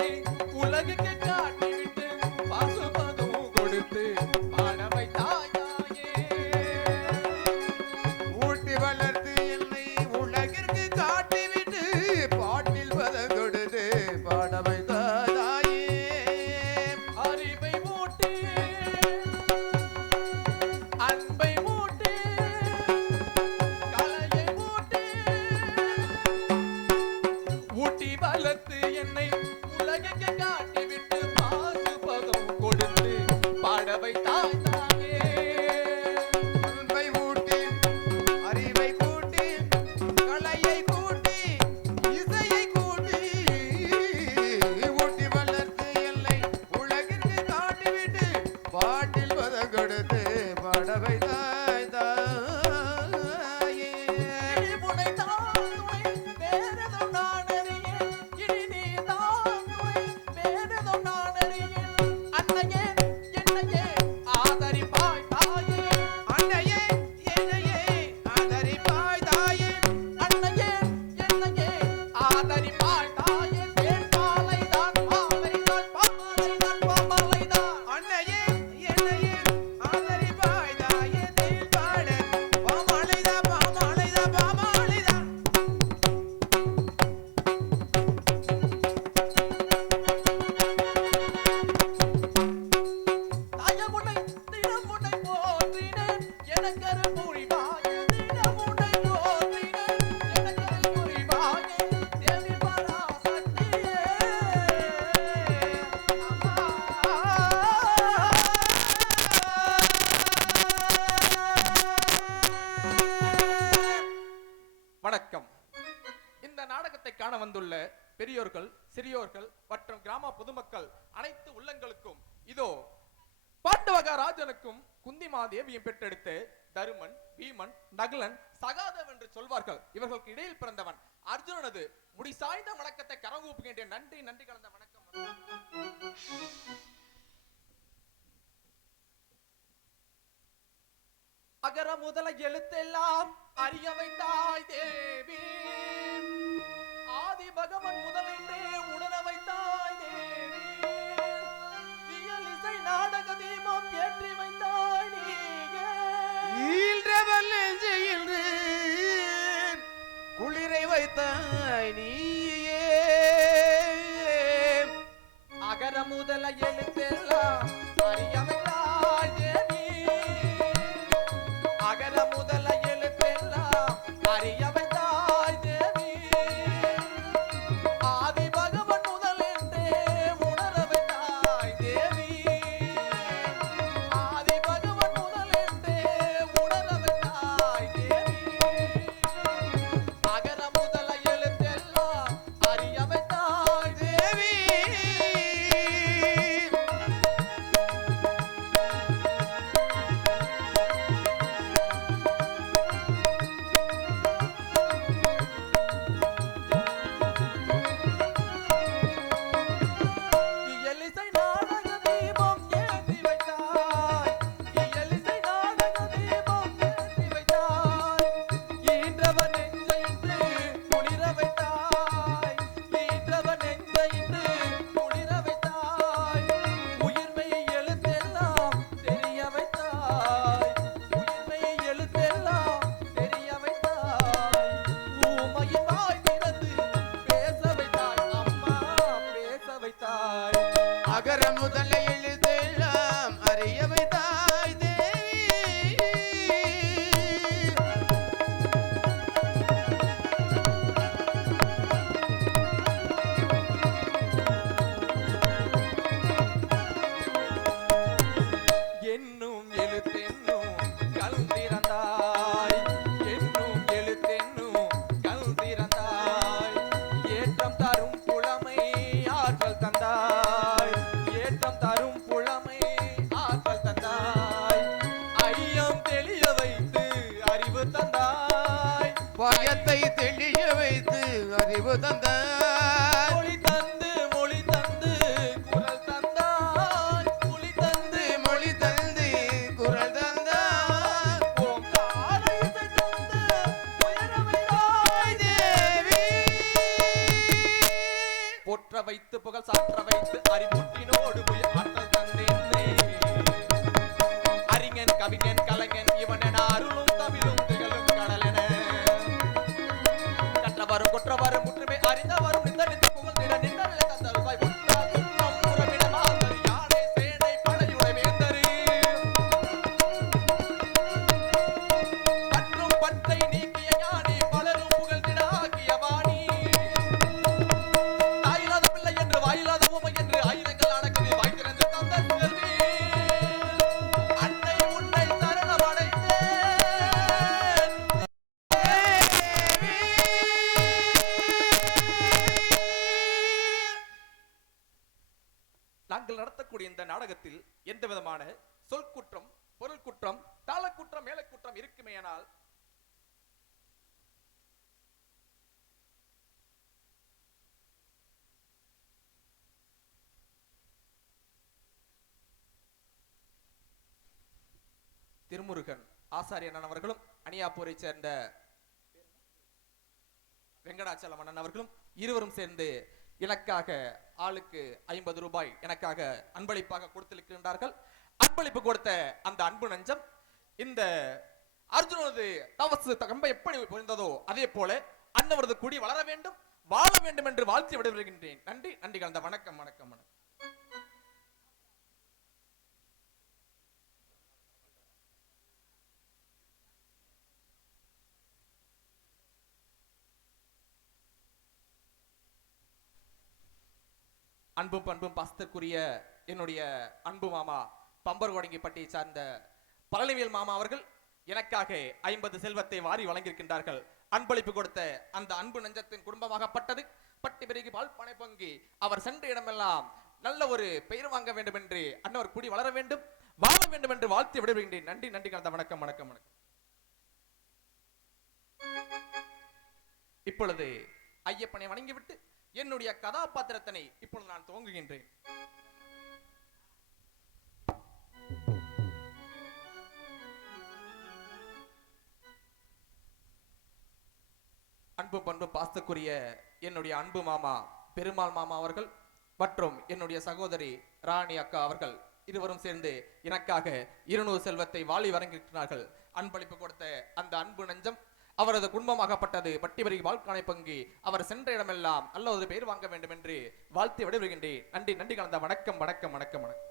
என்னை உலகுக்கு காட்டிவிட்டு பாசுபதம் கொடுத்து பாட வைத்தாய் தாயே. ஊட்டி வளர்த்து என்னை உலகிற்கு காட்டிவிட்டு பாட்டில் பதம் கொடுத்து பாட வைத்தாய் தாயே. அறிவை மூட்டி அன்பை மூட்டி கலையை மூட்டி ஊட்டி வளர்த்து என்னை உலகுக்கு காட்டிவிட்டு பாசுபதம் கொடுத்து பாட வைத்தாய் தாயே. அன்பை ஊட்டி அறிவை கூட்டி கலையை கூட்டி இசையை கூட்டி ஊட்டி வளர்த்து என்னை உலகிற்கு காட்டிவிட்டு பாட்டில் பதம் கொடுத்து பாட வைத்தாய் தாயே. இடிமுனை தாங்குவை வேறெதும் நான் அறியேன். இனி நீ தாங்குவை வேறெதும் நான் அறியேன். அன்னையே என்னையே ஆதரிப்பாய் தாயே. அன்னையே என்னையே ஆதரிப்பாய் தாயே. அன்னையே என்னையே ஆதரிப்பாய் தாயே. தேன் மாலைதான் மாலைதான் பாமாலைதான் பாமாலைதான். அன்னையே என்னையே ஆதரிப்பாய் தாயே. தேன் பாட பாமாலைதா பாமாலைதா பாமாலைதா. தாயமுனை தினமுனை போற்றினேன் எனக்கரு புரிவாயே. தினமுனை போற்றினேன் எனக்கரு புரிவாயே. தேவி பராசக்தியே வணக்கம். இந்த நாடகத்தை காண வந்துள்ள பெரியோர்கள், சிறியோர்கள் மற்றும் கிராம பொதுமக்கள் அனைத்து உள்ளங்களுக்கும் இதோ பாண்டவகராஜனுக்கும் குந்திமாதேவியும் பெற்றெடுத்து தருமன், பீமன், நகுலன், சகாதேவன் என்று சொல்வார்கள். இவர்களுக்கு இடையில் பிறந்தவன் அர்ஜுனனது முடிசாய்ந்த வணக்கத்தை கரங்கூப்புகின்றேன். நன்றி நன்றி கலந்த வணக்கம். அகர முதல எழுத்தெல்லாம் அறிய வைத்தாய் தேவி. ஆதி பகவன் முதலிலே உணர வைத்தாய் தேவி. இயலிசை நாடக தீபம் ஏற்றி வைத்தாய் நீயே. ஈன்றவள் நெஞ்சில் குளிரை வைத்தாய் நீயே. அகர முதல எழுத்தெல்லாம் அறிய வைத்தாய் தேவி. அகர முதல எழுத்தெல்லாம் அறிய வைத்தாய் தேவி. ஆதி பகவன் முதலென்றே உணர வைத்தாய் தேவி. ஆதி பகவன் முதலென்றே உணர வைத்தாய் தேவி. அகர முதல எழுத்தெல்லாம் அறிய வைத்தாய் தேவி. இயலிசை நாடக தீபம் ஏற்றி வைத்தாய். இயலிசை நாடக தீபம் ஏற்றி வைத்தாய். ஈன்றவன் நெஞ்சையின்று குளிர வைத்தாய். ஈன்றவன் நெஞ்சையின்று குளிர வைத்தாய். உயிர்மெய் எழுத்தெல்லாம் தெரிய வைத்தாய். உயிர்மெய் எழுத்தெல்லாம் தெரிய வைத்தாய். ஊமையின் வாய் திறந்து பேச வைத்தாய். அம்மா பேச வைத்தாய். அகர முதல எழுதெல்லாம் அறிய வைத்தாய் தேவி. என்னும் எழுத்தென்னும் கல்திறந்தாய். என்னும் எழுத்தென்னும் கல்திறந்தாய். ஏற்றம் தரும் புலமை ஆற்றல் தந்தாய். ஏற்றம் தரும் புலமை வைத்து அறிமுட்டினோடு போய் ஆற்றல் தந்தேனே. அறிஞன் கவிஞன் கலைஞன் இவன் என அருளும் தமிழும் திகழும் கடலென கற்றவரும் குற்றவரும் முற்றுமை அறிந்தவரும் நிந்தனித்து புகழ்ந்திட நின்றலை தந்தருவாய் ஒன்றாகும் உறவிட மாந்தர் யானை சேனை படையுடை வேந்தரு பற்றும் பற்றை நீக்கிய ஞானி பலரும் புகழ்ந்திட ஆகிய வாணி தாயில்லாத பிள்ளை என்று வாயில்லாத ஊமை என்று ஆயுதங்கள் அடக்குது வாய் திறந்து தந்த புகழ்வே அன்னை உன்னை சரணமடைந்தேன். நாங்கள் நடத்தக்கூடிய இந்த நாடகத்தில் எந்த விதமான சொல் குற்றம் பொருள் குற்றம் தாளக்குற்றம் மேலக்குற்றம் இருக்குமேயானால் திருமுருகன் ஆசாரியன் அவர்களும் அணியாப்பூரை சேர்ந்த வெங்கடாச்சலம் அண்ணன் அவர்களும் இருவரும் சேர்ந்து எனக்காக ஆளுக்கு 50 ரூபாய் எனக்காக அன்பளிப்பாக கொடுத்திருக்கின்றார்கள். அன்பளிப்பு கொடுத்த அந்த அன்பு நெஞ்சம் இந்த அர்ஜுனனது தவசு கம்பை எப்படி புரிந்ததோ அதே போல அன்னவரது குடி வளர வேண்டும் வாழ வேண்டும் என்று வாழ்த்தி விடைபெறுகின்றேன். நன்றி நன்றி கலந்த வணக்கம் வணக்கம் வணக்கம். அன்பும் பண்பும் பாசத்திற்குரிய என்னுடைய அன்பு மாமா பம்பர்கோடங்கிப்பட்டியை சார்ந்த பழனிவேல் மாமா அவர்கள் எனக்காக 50 செல்வத்தை வாரி வழங்கியிருக்கின்றார்கள். அன்பளிப்பு கொடுத்த அந்த அன்பு நெஞ்சத்தின் குடும்பமாகப்பட்டது பட்டி பெருகி பால் பனை பொங்கி அவர் சென்ற இடமெல்லாம் நல்ல ஒரு பெயர் வாங்க வேண்டும் என்று அன்னவர் குடி வளர வேண்டும் வாழ வேண்டும் என்று வாழ்த்தி விடைபெறுகின்றேன். நன்றி நன்றி கலந்த வணக்கம் வணக்கம் வணக்கம். இப்பொழுது ஐயப்பனை வணங்கிவிட்டு என்னுடைய கதாபாத்திரத்தினை இப்பொழுது நான் துவங்குகின்றேன். அன்பு பண்பு பாசத்துக்குரிய என்னுடைய அன்பு மாமா பெருமாள் மாமா அவர்கள் மற்றும் என்னுடைய சகோதரி ராணி அக்கா அவர்கள் இருவரும் சேர்ந்து எனக்காக 200 செல்வத்தை வாளி வழங்கியிருக்கிறார்கள். அன்பளிப்பு கொடுத்த அந்த அன்பு நெஞ்சம் அவரது குடும்பமாகப்பட்டது பட்டி பெருகி வாழ்க்கானை பங்கி அவர் சென்ற இடமெல்லாம் நல்ல ஒரு பெயர் வாங்க வேண்டும் என்று வாழ்த்தி விடைபெறுகின்றேன். நன்றி நன்றி கலந்த வணக்கம் வணக்கம் வணக்கம் வணக்கம்.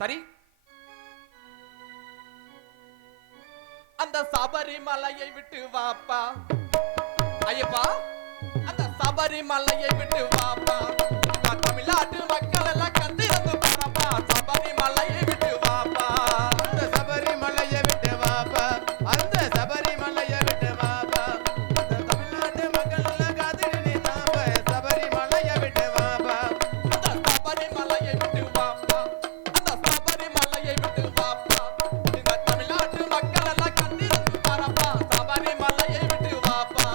சரி, அந்த சபரிமலையை விட்டு வாப்பா ஐயப்பா, அந்த சபரிமலையை விட்டு வாப்பா, தமிழ்நாட்டு மக்கள் எல்லாம் கத்திருந்து பாரப்பா, சபரிமலையை விட்டு வாப்பா, அந்த சபரிமலையை விட்டு வாப்பா, அந்த சபரிமலையை விட்டு வாப்பா, அந்த தமிழ்நாட்டு மக்கள் எல்லாம் காத்துட்டு நின்னாப்ப, சபரிமலையை விட்டு வாப்பா, அந்த சபரிமலையை விட்டு வாப்பா, அந்த சபரிமலையை விட்டு வாப்பா, இந்த தமிழ்நாட்டு மக்கள் எல்லாம் கத்திருந்து பாரப்பா, சபரிமலையை விட்டு வாப்பா.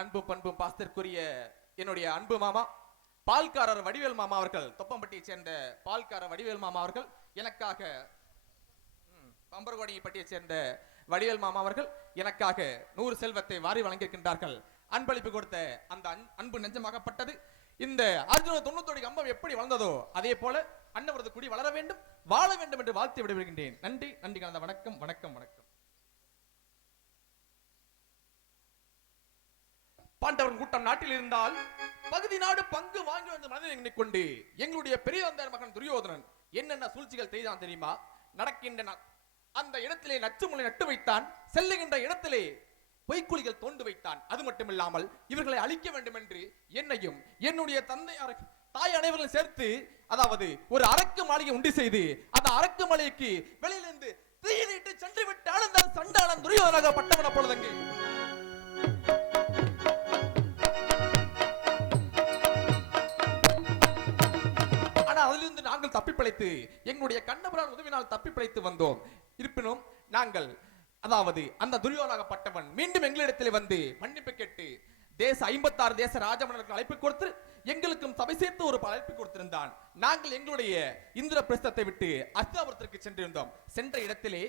அன்பு பண்பும் பாசத்திற்குரிய என்னுடைய அன்பு மாமா பால்காரர் வடிவேல் மாமா அவர்கள், தொப்பம்பட்டியை சேர்ந்த பால்காரர் வடிவேல் மாமா அவர்கள் எனக்காக, பம்பர்கோடிப்பட்டியை சேர்ந்த வடிவேல் மாமா அவர்கள் எனக்காக 100 செல்வத்தை வாரி வழங்கியிருக்கின்றார்கள். அன்பளிப்பு கொடுத்த அந்த அன்பு நெஞ்சமாகப்பட்டது. இந்த அர்ஜுன 90 கம்பம் எப்படி வளர்ந்ததோ அதே போல அன்னவரது குடி வளர வேண்டும், வாழ வேண்டும் என்று வாழ்த்து விடைபெறுகின்றேன். நன்றி, நன்றி கலந்த வணக்கம், வணக்கம், வணக்கம். பாண்டவன் கூட்டம் நாட்டில் இருந்தால் பகுதி நாடு பங்கு வாங்கி வந்த மனதில் எண்ணிக்கொண்டு எங்களுடைய பெரிய வந்தார் மகன் துரியோதனன் என்னென்ன சூழ்ச்சிகள் செய்தான் தெரியுமா? நடக்கின்றன அந்த இடத்திலே நச்சுமுனை நட்டு வைத்தான், செல்லுகின்ற இடத்திலே பொய்க்குழிகள் தோண்டு வைத்தான். அது மட்டுமில்லாமல் இவர்களை அழிக்க வேண்டும் என்று என்னையும் என்னுடைய தாய் அனைவரும் சேர்த்து, அதாவது ஒரு அரக்கு மாளிகை உண்டு செய்து அந்த அரக்கு மாளிகைக்கு வெளியிலிருந்து தீயிலிட்டு சென்று விட்டால் அந்த சண்டாளன் துரியோதனாகப்பட்டவன் அப்பொழுதுங்க. அதிலிருந்து நாங்கள் தப்பிப்பிழைத்து எங்களுடைய கண்ணபுரான் உதவினால் தப்பிப்பிழைத்து வந்தோம். இருப்பினும் நாங்கள், அதாவது அந்த துரியோதனாகப்பட்டவன் மீண்டும் எங்களிடத்தில் வந்து மன்னிப்பு கேட்டு 56 தேச ராஜமன்னர்களுக்கு அழைப்பு கொடுத்து எங்களுக்கும் சபை சேர்த்து ஒரு அழைப்பு கொடுத்திருந்தான். நாங்கள் எங்களுடைய இந்திரபிரஸ்தத்தை விட்டு அஸ்தினாபுரத்திற்கு சென்றிருந்தோம். சென்ற இடத்திலே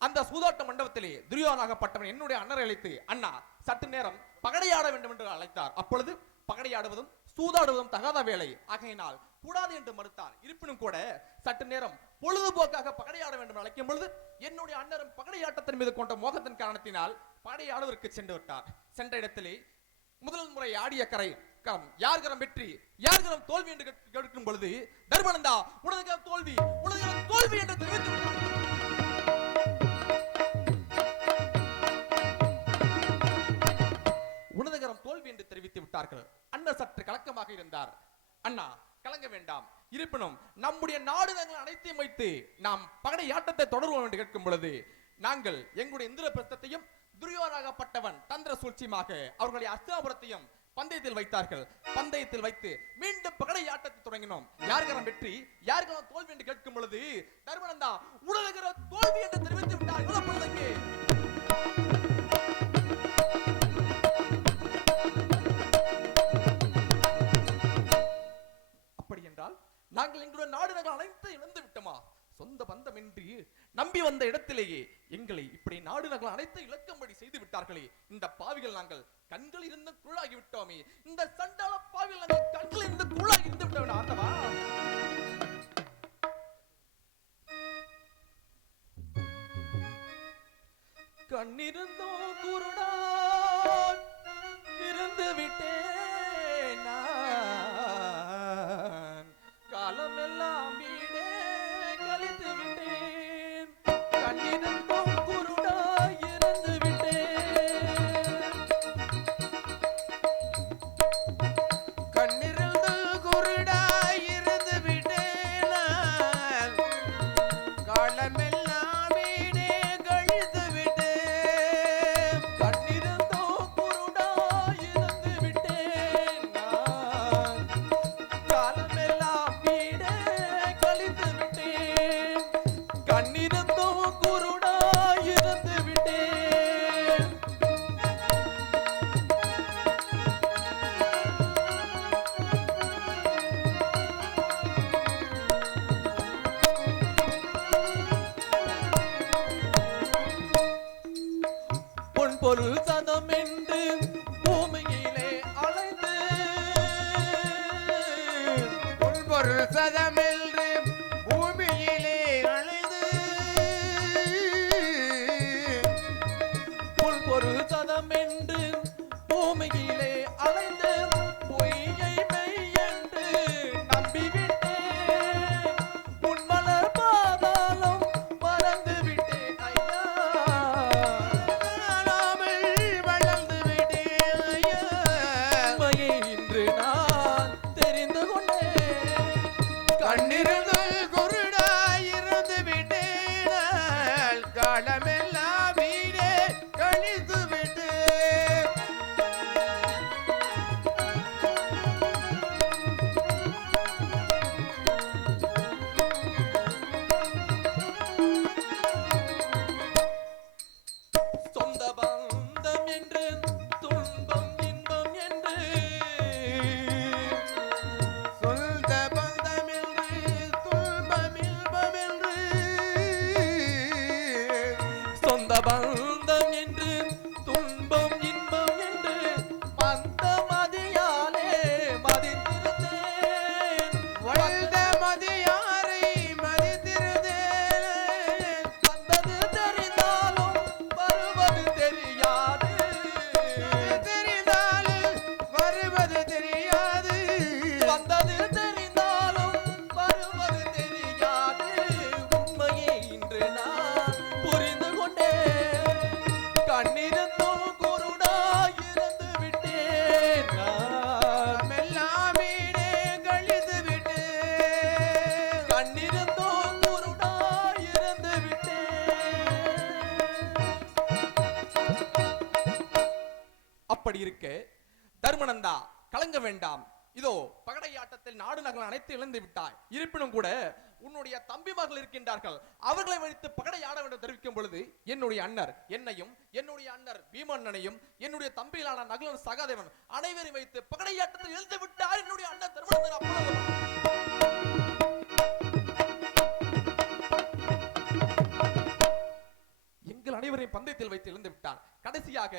அந்த சூதாட்ட மண்டபத்திலே துரியோதனாகப்பட்டவன் என்னுடைய அண்ணரை அழைத்து, அண்ணா சற்று நேரம் பகடையாட வேண்டும் என்று அழைத்தார். அப்பொழுது பகடையாடுவதும் சூதாடுவதும் தகாத வேலை ஆகையினால் கூடாது என்று மறுத்தார். இருப்பினும் கூட சற்று நேரம் பொழுதுபோக்காக பகடையாட வேண்டும் அழைக்கும் பொழுது என்னுடைய அண்ணரும் பகடையாட்டத்தின் மீது கொண்ட மோகத்தின் காரணத்தினால் பகடையாடுவதற்கு சென்று விட்டார். சென்ற இடத்திலே முதல் முறை ஆடிய யார் கரம் வெற்றி யார் கரம் தோல்வி என்று கேட்கும் பொழுது, தர்மனந்தா உனது கரம் தோல்வி, உனது கரம் தோல்வி என்று தெரிவித்து விட்டார். உனதகரம் தோல்வி என்று தெரிவித்து விட்டார்கள். அண்ணன் சற்று கலக்கமாக இருந்தார். அண்ணா கலங்க வேண்டாம், இருப்பினும் நம்முடைய நாடுகள் அனைத்தையும் வைத்து நாம் பகடையாட்டத்தை தொடர்வோம் என்று கேட்கும் பொழுது நாங்கள் எங்களுடைய இந்திரபிரஸ்தத்தையும் துரியோதனாகப்பட்டவன் தந்திர சூழ்ச்சியமாக அவர்களுடைய அஸ்தினாபுரத்தையும் பந்தயத்தில் வைத்தார்கள். பந்தயத்தில் வைத்து மீண்டும் பகடையாட்டத்தை தொடங்கினோம். யார்கரம் வெற்றி யார்கரம் தோல்வி என்று கேட்கும் பொழுது தர்மனந்தா உலகரம் தோல்வி என்று தெரிவித்து விட்டார். அப்படி என்றால் நாங்கள் எங்களுடைய நாடுகள் அனைத்து இழந்து விட்டோமா? சொந்த பந்தமின்றி நம்பி வந்த இடத்திலேயே எங்களை இப்படி நாடு நகல் அனைத்து இழக்கும்படி செய்து விட்டார்களே. இந்த பாவிகள் நாங்கள் கண்கள் இருந்து குழாகி விட்டோமே. இந்த சண்டாள பாவிகள் நாங்கள் கண்கள் இருந்து குழாகி இருந்து விட்டோம். ஆண்டவா, கண்ணிருந்தோ குருடா இருந்து விட்டேன் நான், காலமெல்லாம் வீடே கழித்து விட்டேன். கண்ணிருந்தோ குருடா இருந்து விட்டேன், கண்ணிருந்து குருடா இருந்து விட்டேன் நான், காலமெல்லாம் வீடே கழித்து விட்டேன். கண்ணிருந்தோ குருடா இருந்து விட்டேன் நான், காலமெல்லாம் வீடே கழித்து விட்டேன். கண்ணிருந்தோ குருடா இருந்து விட்டேன். பொன் பொருள் சதம் என்று பூமியிலே அலைந்து, உள்பொருள் சதமென்று பூமியிலே அலைந்து, புல் பொருள் சதம் என்று பூமியிலே அலைந்து, பொய்யை மெய் என்று நம்பிவிட்டேன். உன்மலர் பாதாளம் மறந்து விட்டேன் ஐயா, காணாமல் வளர்ந்து அப்படி இருக்க தர்மனந்தா கலங்க வேண்டாம். இதோ பகடையாட்டத்தில் நாடு நகல் அனைத்து இழந்து விட்டாய். இருப்பினும் கூட உன்னுடைய தம்பிமார்கள் இருக்கின்றார்கள். அவர்களை வைத்து பகடையாட வேண்டும் தெரிவிக்கும் பொழுது என்னுடைய அண்ணர் என்னையும் என்னுடைய அண்ணர் பீமண்ணனையும் என்னுடைய தம்பியிலான நகலன் சகாதேவன் அனைவரையும் வைத்து பகடையாட்டத்தில் எழுந்து விட்டார் என்னுடைய அண்ணன் தர்மனந்தன். அப்பொழுது எங்கள் அனைவரையும் பந்தயத்தில் வைத்து இழந்து விட்டார். கடைசியாக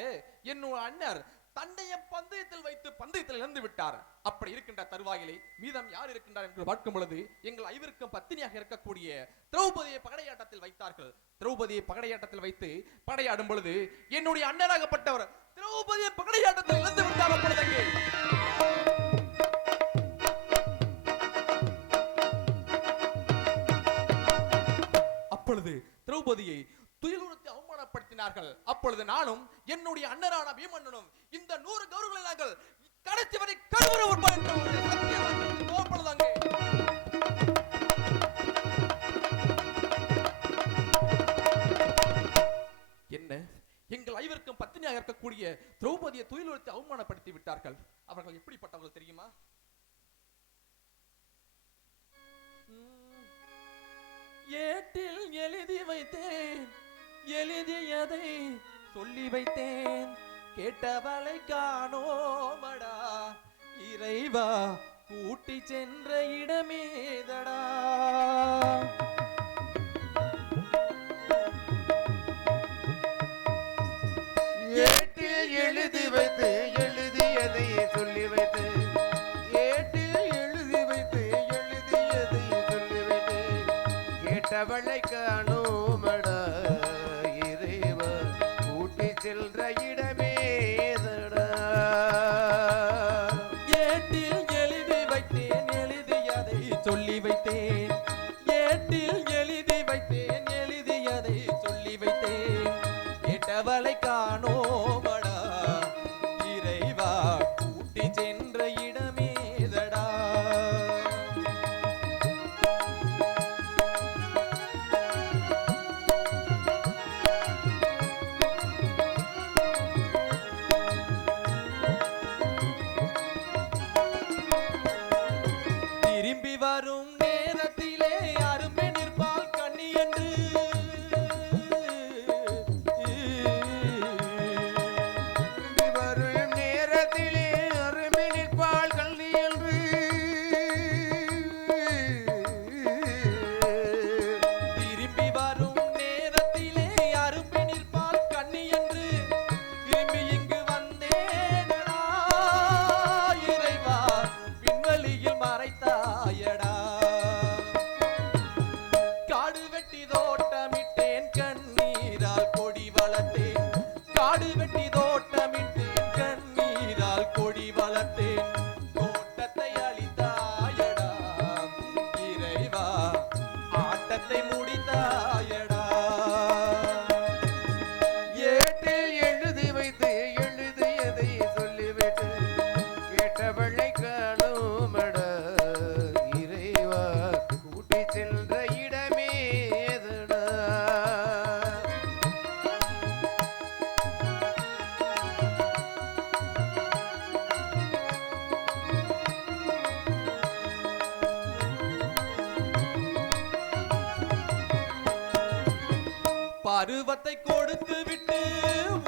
என்னுடைய அண்ணர் தன்னைய பந்தயத்தில் வைத்து பந்தயத்தில் இழந்து விட்டார். அப்படி இருக்கின்ற தருவாயிலே மீதம் யார் இருக்கின்றார் என்று பார்க்கும் பொழுது எங்கள் ஐவருக்கும் பத்தினியாக இருக்கக்கூடிய திரௌபதியை பகடையாட்டத்தில் வைத்தார்கள். திரௌபதியை பகடையாட்டத்தில் வைத்து படையாடும் பொழுது என்னுடைய அண்ணனாகப்பட்டவர் திரௌபதியை பகடையாட்டத்தில் இழந்து விட்டார். அப்பொழுது திரௌபதியை துயிலுறுத்தி அவமானப்படுத்தினார்கள். அப்பொழுது நானும் என்னுடைய அண்ணரான பீமண்ணனும் இந்த 100 கௌரவங்களை நாங்கள் கடைசி வரை கருவற உட்பட என்ன எங்கள் ஐவருக்கும் பத்தினியாக இருக்கக்கூடிய திரௌபதியை துயிலுறுத்தி அவமானப்படுத்தி விட்டார்கள். அவர்கள் எப்படிப்பட்டவர்கள் தெரியுமா? ஏட்டில் எழுதி வைத்தேன், எழுதியதை சொல்லி வைத்தேன், கேட்டவளை காணோமடா இறைவா, கூட்டி சென்ற இடமேதடா. ஏட்டில் எழுதி வைத்து எழுதியதை சொல்லி வைத்து, ஏட்டில் எழுதி வைத்து எழுதியதை சொல்லி வைத்து, கேட்டவளை காணோமடா இறைவா, கூட்டி சென்ற இடமேதடா. ஏட்டில் எழுதி வைத்தேன், எழுதியதை சொல்லி வைத்தேன், ஏட்டில் எழுதி வைத்தேன், எழுதியதை சொல்லி வைத்தேன், கேட்டவளை காணோமடா இறைவா, கூட்டி சென்ற இடமேதடா. திரும்பி வரும் நேரத்திலே அருமை நிற்பால் கண்ணி என்று வரும் நேரத்திலே அருமை நிற்பாள் கல்வி என்று திரும்பி வரும் நேரத்திலே அருமை நிற்பால் கண்ணி என்று திரும்பி இங்கு வந்தேனடா இறைவா, பின்வழியில் மறைத்தாயடா. காடு வெட்டி தோட்டமிட்டேன், கண்ணீரால் கொடி வளர்த்தேன், காடு வெட்டி தோட்டமிட்டேன், கண்ணீரால் கொடி வளர்த்தேன், தோட்டத்தை அழித்தாயடா இறைவா, ஆட்டத்தை முடித்தாயடா. ஏட்டில் எழுதி வைத்து எழுதியதை சொல்லி வைத்து, கேட்டவளை காணோமடா இறைவா, கூட்டி சென்ற இடமேதடா. பருவத்தை கொடுத்து விட்டு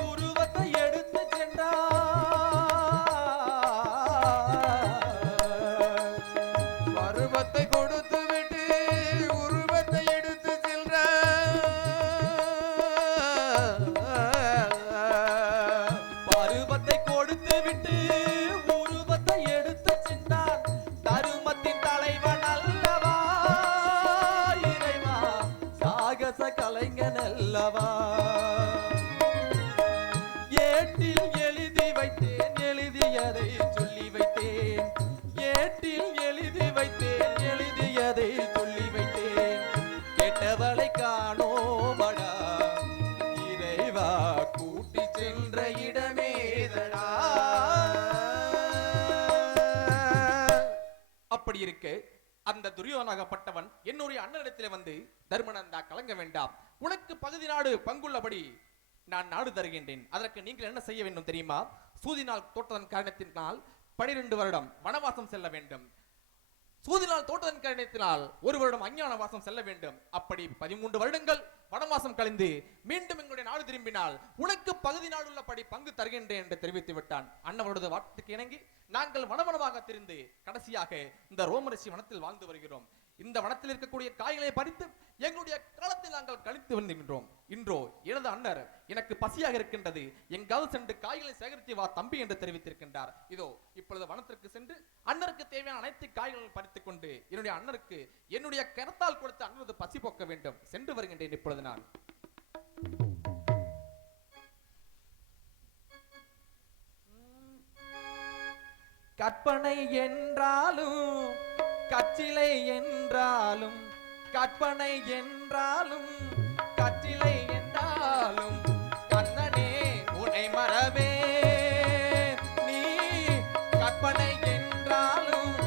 உருவத்தை எடுத்து சென்றார். பருவத்தை கொடுத்து விட்டு உருவத்தை எடுத்து சென்றார். பருவத்தை கொடுத்து விட்டு உருவத்தை எடுத்து சென்றார். தருமத்தின் தலைவன் அல்லவா இறைவா, சாகச கலைஞன் அல்லவா. ஏட்டில் எழுதி வைத்தேன், எழுதியதை சொல்லி வைத்தேன், ஏட்டில் எழுதி வைத்தேன், எழுதியதை சொல்லி வைத்தேன், கேட்டவளை காணோமடா இறைவா, கூட்டி சென்ற இடமேதடா. அப்படி இருக்க அந்த துரியோதனாகப்பட்டவன் என்னுடைய அண்ணனிடத்தில் வந்து, தர்மனந்தா கலங்க வேண்டாம், உனக்கு பகுதி நாடு பங்குள்ளபடி நான் நாடு தருகின்றேன், அதற்கு நீங்கள் என்ன செய்ய வேண்டும் தெரியுமா? சூதினால் தோற்றதன் காரணத்தினால் 12 வருடம் வனவாசம் செல்ல வேண்டும். சூதினால் தோற்றதன் காரணத்தினால் 1 வருடம் அஞ்ஞான வாசம் செல்ல வேண்டும். அப்படி 13 வருடங்கள் வனவாசம் கழிந்து மீண்டும் எங்களுடைய நாடு திரும்பினால் உனக்கு பகுதி நாடுள்ளபடி பங்கு தருகின்றேன் என்று தெரிவித்து விட்டான். அண்ணவனோட வார்த்தைக்கு இணங்கி நாங்கள் வனவனமாக திரிந்து கடைசியாக இந்த ரோமரிஷி வனத்தில் வாழ்ந்து வருகிறோம். இந்த வனத்தில் இருக்கக்கூடிய காய்களை பறித்து எங்களுடைய காலத்தில் நாங்கள் கழித்து வருகின்றோம். இன்றோ எனது அண்ணர் எனக்கு பசியாக இருக்கின்றது, எங்காவது சென்று காய்களை சேகரித்து வா தம்பி என்று தெரிவித்திருக்கின்றார். இதோ இப்பொழுது வனத்திற்கு சென்று அண்ணருக்கு தேவையான அனைத்து காய்களையும் பறித்துக் கொண்டு என்னுடைய அண்ணருக்கு என்னுடைய கரத்தால் கொடுத்து அண்ணரது பசி போக்க வேண்டும். சென்று வருகின்றேன் இப்பொழுது நான். கற்பனை என்றாலும் கச்சிலை என்றாலும் கற்பனை என்றாலும் கச்சிலை என்றாலும் கண்ணனே உனை மறவே நீ. கற்பனை என்றாலும்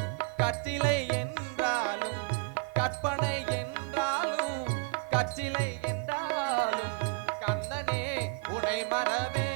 கச்சிலை என்றாலும் கற்பனை என்றாலும் கச்சிலை என்றாலும் கண்ணனே உனை மறவே.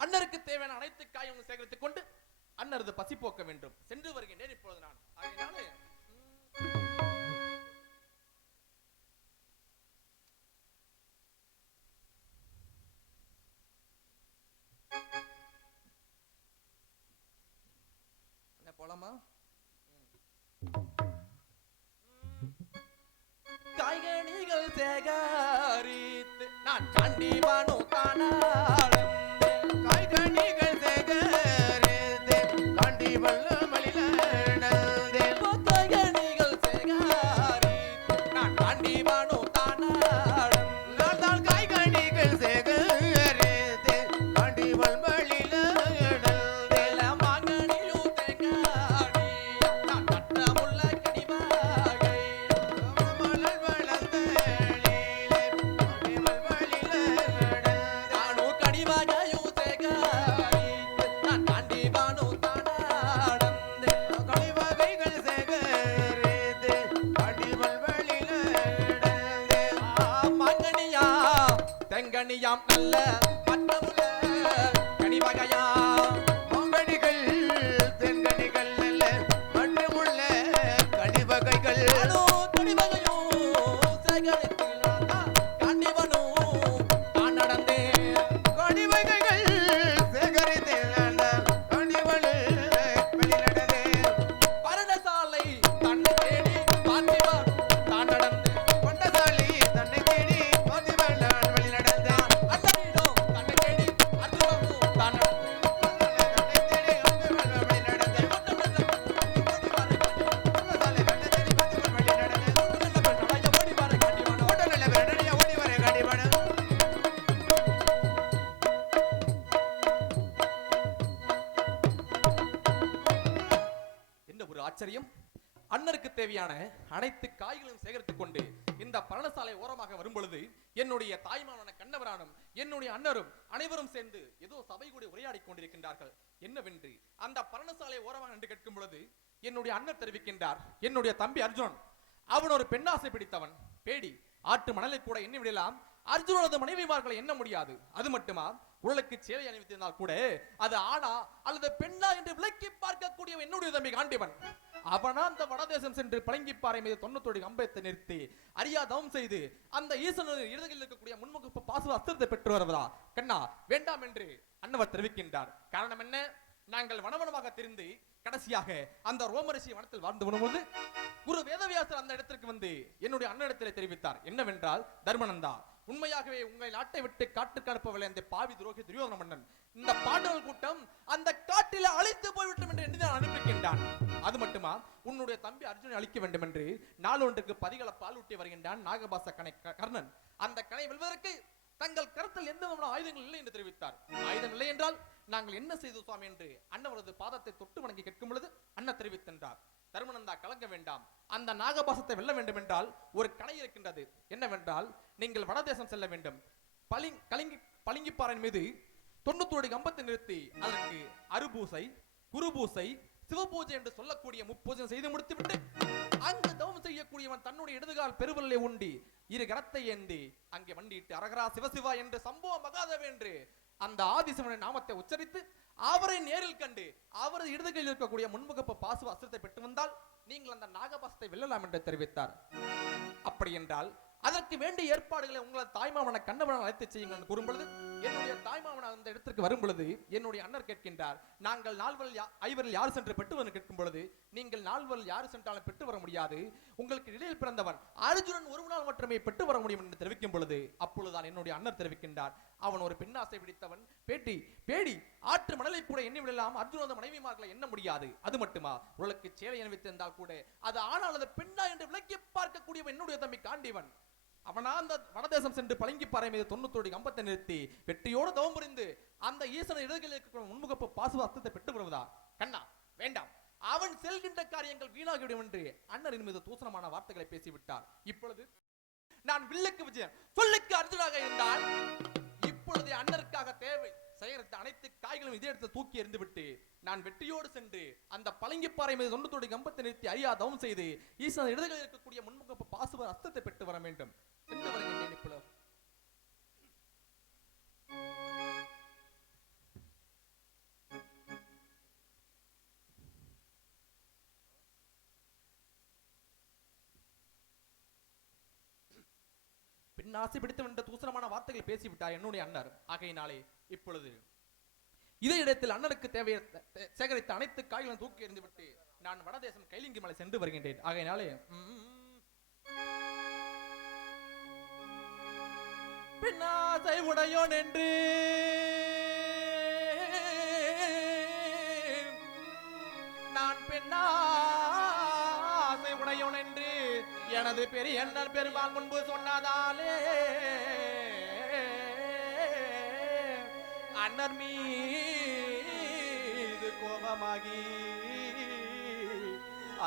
அண்ணருக்கு தேவையான அனைத்து காயும் சேகரித்துக் கொண்டு அண்ணரது பசி போக்க வேண்டும். சென்று வருகின்றேன் இப்பொழுது நான். ஆகையினாலே போலாமா? காய்கனிகள் சேகரித்து நான் கண்டிவானோ காணாளம். காய்கனிகள் சேகரித்து கண்டிவல்ல மலிலனதே. காய்கனிகள் சேகரித்து நான் கண்டிவானோ காணாளம். நான் காய்கனிகள் சேகரித்து கண்டிவல் மலிலனதே. மாங்கனியும் தேங்கானியா நான் தட்டமுள்ள கனிவாகை. மலர் வளர்ந்தளிலே கனிவல் மலிலனதே. தானோ கனிவாகையும் சேகரித்து நான் கண்டிவானோ தானாடந்தே. கனிவாகைகள் சேகரித்து கண்டிவல் மலிலனதே. மாங்கனியா தெங்கனியாம் நல்ல மற்றமுள்ள கனிவகையா. மாங்கனிகள் தெங்கனிகள் நல்ல மற்றமுள்ள கனிவகைகள். கனிவகையோ சேகரித்து கண்டிவனோ தான் நடந்தே. கனிவகைகள் சேகரித்து கண்டிவல் வெளிநடந்தே. ஆச்சரியம். அண்ணருக்கு தேவையான அனைத்து காய்களையும் சேகரித்துக் கொண்டு இந்த பரணசாலை ஓரமாக வரும் பொழுது என்னுடைய தாய்மாமன கண்ணவரானும் என்னுடைய அண்ணரும் அனைவரும் சேர்ந்து ஏதோ சபை கூடி உரையாடி கொண்டிருக்கின்றார்கள். என்னவென்று அந்த பரணசாலை ஓரமாக என்று கேட்கும் பொழுது என்னுடைய அண்ணர் தெரிவிக்கின்றார், என்னுடைய தம்பி அர்ஜுன் அவன் ஒரு பெண்ணாசை பிடித்தவன், பேடி ஆட்டு மணலை கூட எண்ணி விடலாம், அர்ஜுனது மனைவிமார்களை எண்ண முடியாது. அது மட்டுமா, உடலுக்கு சேலை அணிவித்திருந்தால் கூட அது ஆணா அல்லது பெண்ணா என்று விளக்கி பார்க்கக்கூடிய என்னுடைய தம்பி காண்டிவன் அவனா அந்த வடதேசம் சென்று பழங்கிப்பாறை மீது 90 அம்பத்தை நிறுத்தி அரியா தவம் செய்து அந்த ஈசனின் இடத்தில் இருக்கக்கூடிய முன்முகப்பு பாசு அஸ்திரத்தை பெற்று வருவதா? கண்ணா வேண்டாம் என்று அன்னவர் தெரிவிக்கின்றார். காரணம் என்ன? நாங்கள் வனவனமாக திரிந்து கடைசியாக அந்த ரோமரிஷி வனத்தில் வாழ்ந்து வரும்போது குரு வேதவியாசர் அந்த இடத்திற்கு வந்து என்னுடைய அண்ணனிடத்திலே தெரிவித்தார். என்னவென்றால், தர்மனந்தா, உண்மையாகவே உங்களை நாட்டை விட்டு காட்டுக்கு அனுப்பவில்லை அந்த பாவி துரோகி துரியோதன மன்னன். இந்த பாண்டவர் கூட்டம் அந்த காட்டில அழித்து போய்விட்டோம் என்று எண்ணி அனுப்பிக்கின்றான். அது மட்டுமா, உன்னுடைய தம்பி அர்ஜுனை அழிக்க வேண்டும் என்று நாளொன்றுக்கு பதிகளை பால் ஊட்டி வருகின்றான் நாகபாச கர்ணன். அந்த கனை வெல்வதற்கு தங்கள் கருத்தில் எந்த ஆயுதங்கள் இல்லை என்று தெரிவித்தார். ஆயுதம் இல்லை என்றால் நாங்கள் என்ன செய்து சுவாமி என்று அண்ணவரது பாதத்தை தொட்டு வணங்கி கேட்கும் பொழுது அண்ணன் தெரிவித்திருந்தார், தர்மனந்தா கலங்க வேண்டாம், அந்த நாகபாசத்தை வெல்ல வேண்டும் என்றால் ஒரு கணை இருக்கின்றது. என்னவென்றால், நீங்கள் வடதேசம் செல்ல வேண்டும், பளிங்கிப்பாறை மீது 90 கம்பத்தை நிறுத்தி அதற்கு அருபூசை, குருபூசை, சிவபூஜை என்று சொல்லக்கூடிய முப்பூஜை செய்து முடித்துவிட்டு அங்கு தவம் செய்யக்கூடியவன் தன்னுடைய இடதுகால் பெருவல்லை உண்டி இரு கரத்தை ஏந்தி அங்கே மண்டிட்டு அரகரா சிவசிவா என்று சம்பவ மகாதேவ என்று அந்த ஆதிசிவனின் நாமத்தை உச்சரித்து அவரை நேரில் கண்டு அவரது இடதுகையில் இருக்கக்கூடிய முன்முகப்பு பாசு அஸ்திரத்தை பெற்று வந்தால் நீங்கள் அந்த நாகபாசத்தை வெல்லலாம் என்று தெரிவித்தார். அப்படி என்றால் அதற்கு வேண்டிய ஏற்பாடுகளை உங்களது தாய்மாமன கண்ணவன் அழைத்து செய்யுங்கள் என்று கூறும்பொழுது என்னுடைய தாய்மாமன் அந்த இடத்திற்கு வரும் பொழுது என்னுடைய அண்ணர் கேட்கின்றார், நாங்கள் ஐவரில் யார் சென்று பெற்று வந்து கேட்கும் பொழுது நீங்கள் 4 யார் சென்றாலும் பெற்று வர முடியாது, உங்களுக்கு இடையில் பிறந்தவன் அர்ஜுனன் ஒரு நாள் மட்டுமே பெற்று வர முடியும் என்று தெரிவிக்கும் பொழுது அப்பொழுதுதான் என்னுடைய அண்ணர் தெரிவிக்கின்றார், அவன் ஒரு பெண்ணாசை பிடித்தவன், பேடி ஆற்று மணலை கூட எண்ணி விடலாம், அர்ஜுனது மனைவிமார்களை எண்ண முடியாது. அது மட்டுமா, உடலுக்கு சேலை அணிவித்திருந்தால் கூட அது ஆனால் அது பெண்ணா என்று விளக்கி பார்க்கக்கூடிய என்னுடைய தம்பி காண்டிவன் அவனா அந்த வடதேசம் சென்று பளிங்கிப்பாறை மீது 90 கம்பத்தை நிறுத்தி வெற்றியோடு தவம் புரிந்து அந்த ஈசன இடங்களில் இருக்கிற முன்முகப்பு பாசு அஸ்திரத்தை பெற்று வருவதா? கண்ணா வேண்டாம், அவன் செல்கின்ற காரியங்கள் வீணாகிவிடும் என்று அண்ணரின் மீது தூசணமான வார்த்தைகளை பேசிவிட்டார். இப்பொழுது நான் வில்லுக்கு விஜயன் சொல்லுக்கு அர்ஜுனாக இருந்தால் இப்பொழுது அண்ணருக்காக தேவை சேகரித்த அனைத்து காய்களும் இதே இடத்தில் தூக்கி எறிந்து விட்டு நான் வெற்றியோடு சென்று அந்த பளிங்கிப்பாறை மீது 90 கம்பத்தை நிறுத்தி அரியா தவம் செய்து ஈசன் இடங்களில் இருக்கக்கூடிய முன்முகப்பு பாசுவர் அஸ்திரத்தை பெற்று வர வேண்டும் என்று வருகின்றேன். இப்பொழுது பெண் ஆசை பிடித்து என்ற தூசணமான வார்த்தைகளை பேசிவிட்டார் என்னுடைய அண்ணர். ஆகையினாலே இப்பொழுது இதே இடத்தில் அண்ணனுக்கு தேவையை சேகரித்த அனைத்து காய்களும் தூக்கி எறிந்து விட்டு நான் வடதேசம் கைலிங்கி மலை சென்று வருகின்றேன். ஆகையினாலே பெண்ணாசை உடையோன் என்று நான் பெண்ணாசை உடையோன் என்று எனது பெரிய அண்ணன் பெருமாள் முன்பு சொன்னதாலே அண்ணர் மீது கோபமாகி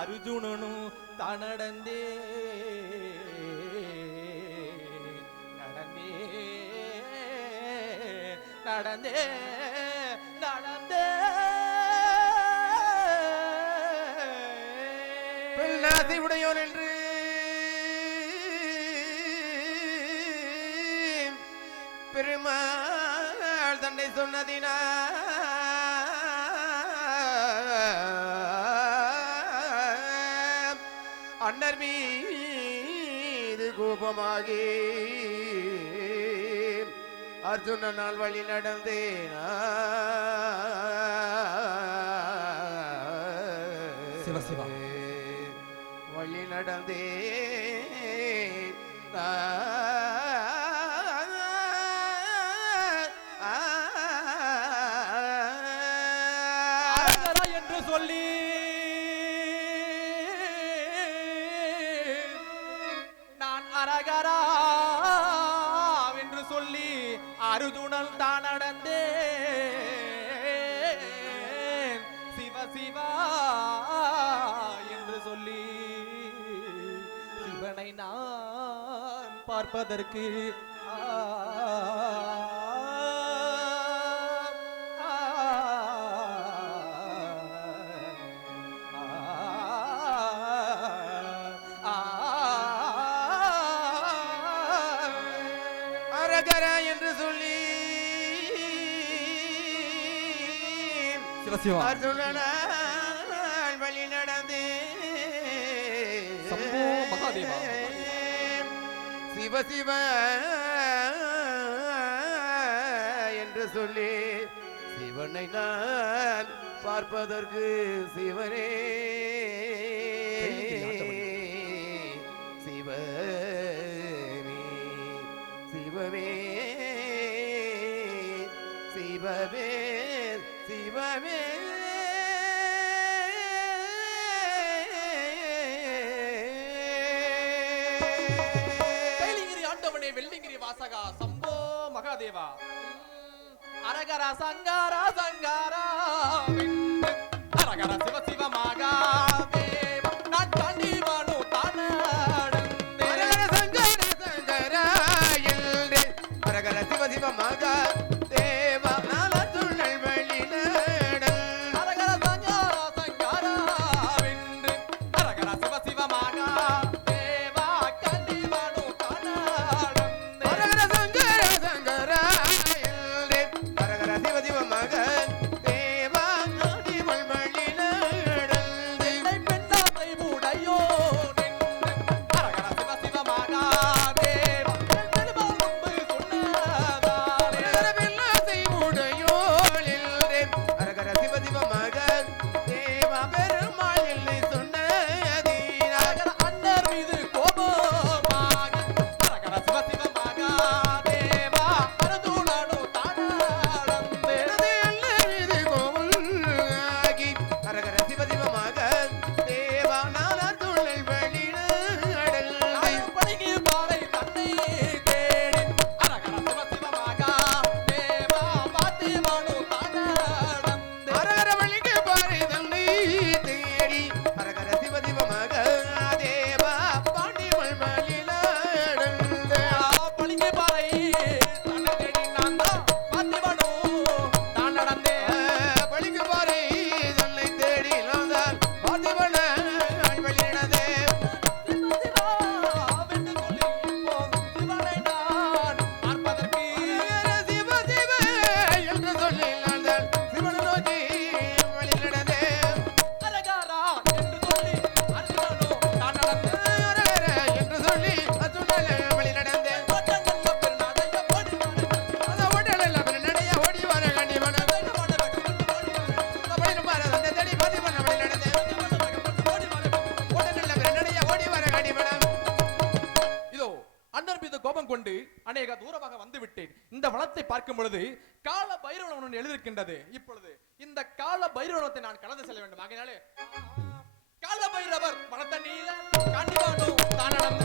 அர்ஜுனனும் தனடந்தே நடந்தே பெண்ணாசை உடையோன் என்று பெருமாள் தன்னை சொன்னதினா அண்ணர் மீது கோபமாகி அர்ஜுனனால் வழி நடந்தேனா சிவசிவா வழி நடந்தே என்று சொல்லி நான் அரகரா என்று சொல்லி அருதுணல் தான் நடந்தே சிவசிவா பார்ப்பதற்கு அரகரா என்று சொல்லி சிவசிவா அர்ஜுனனால் வழி நடந்தே சம்போ மகாதேவா. சிவ சிவ என்று சொல்லி சிவனை நான் பார்ப்பதற்கு சிவனே சிவமே சிவமே சிவமே கைலிங்கிரி ஆண்டவனே வெள்ளிங்கிரி வாசகா சம்போ மகாதேவா. அரகர சங்காரா சங்காரா அரகர சிவ சிவ மகாதேவா. நான் தாண்டி வானோ தானடந்தே அரகர சிவ சிவ மகா தேவா நாளத்துள்ளல் வழி நடல் அரகர சங்காரா சங்காரா வென்று அரகர சிவ சிவ மகாதேவா. கண்டி வானோ தானடந்தே அரகர சங்கர சங்கர அரகர சிவ சிவ மகா தேவா நாடிவள் வழி நடல் பெண்ணாமை உடையோ நின்று அரகர சிவ சிவ மகாதேவா. பெருமாளும்பு சொன்னதாலே அரகரவில்லாசை உடையோளில்லே அரகர சிவ சிவ மகா தேவா பெருமாள் இல்லை சொன்னதீரா அரகர அண்ணர் மீது கோபமாக அரகர சிவ சிவ மகாதேவா. அருதுணனு தானடந்தே இது கோவிலாகி அரகர சிவ சிவ மகா தேவா நாளத்துள்ளல் வழி நடல் பணிக்கு பாவை தன்னை தேடி அரகர சிவ சிவ மகாதேவா. பாத்திமானு தானடந்தே அரகர வழிக்கு பாறை தன்னை தேடி அரகர சிவ சிவ மகா தேவா பாண்டிவள் வழி நடல் பளிங்கு பாறை தன்னை தேடி நான் தான் பாத்திமானு தானடந்தே பழிக்கு பாறை தன்னை தேடி நான்தான் பாதிவன வழியிடதே சிவ சிவ என்று சொல்லி நான்தான் சிவன நோக்கி வழியிடதே அரகர என்று சொல்லி அசுனல வழிநடந்தே அந்த ஓட்டல நடைய ஓடி வர கண்டிவன பயிர் பார அந்த தேடி பாதிவன வழிநடந்தே ஓட்டல நடைய ஓடி வர கண்டிவன இதோ அண்ணன் மீது கோபம் கொண்டு அநேக தூரமாக வந்து விட்டேன். இந்த வனத்தை பார்க்கும் பொழுது கால பைரவன் எழுதியிருக்கின்றது. இப்பொழுது இந்த கால பைரவனத்தை நான் கடந்து செல்ல வேண்டும். ஆகையினாலே கால பைரவர் வனத்த நீல காண்டிவானோ தானடம்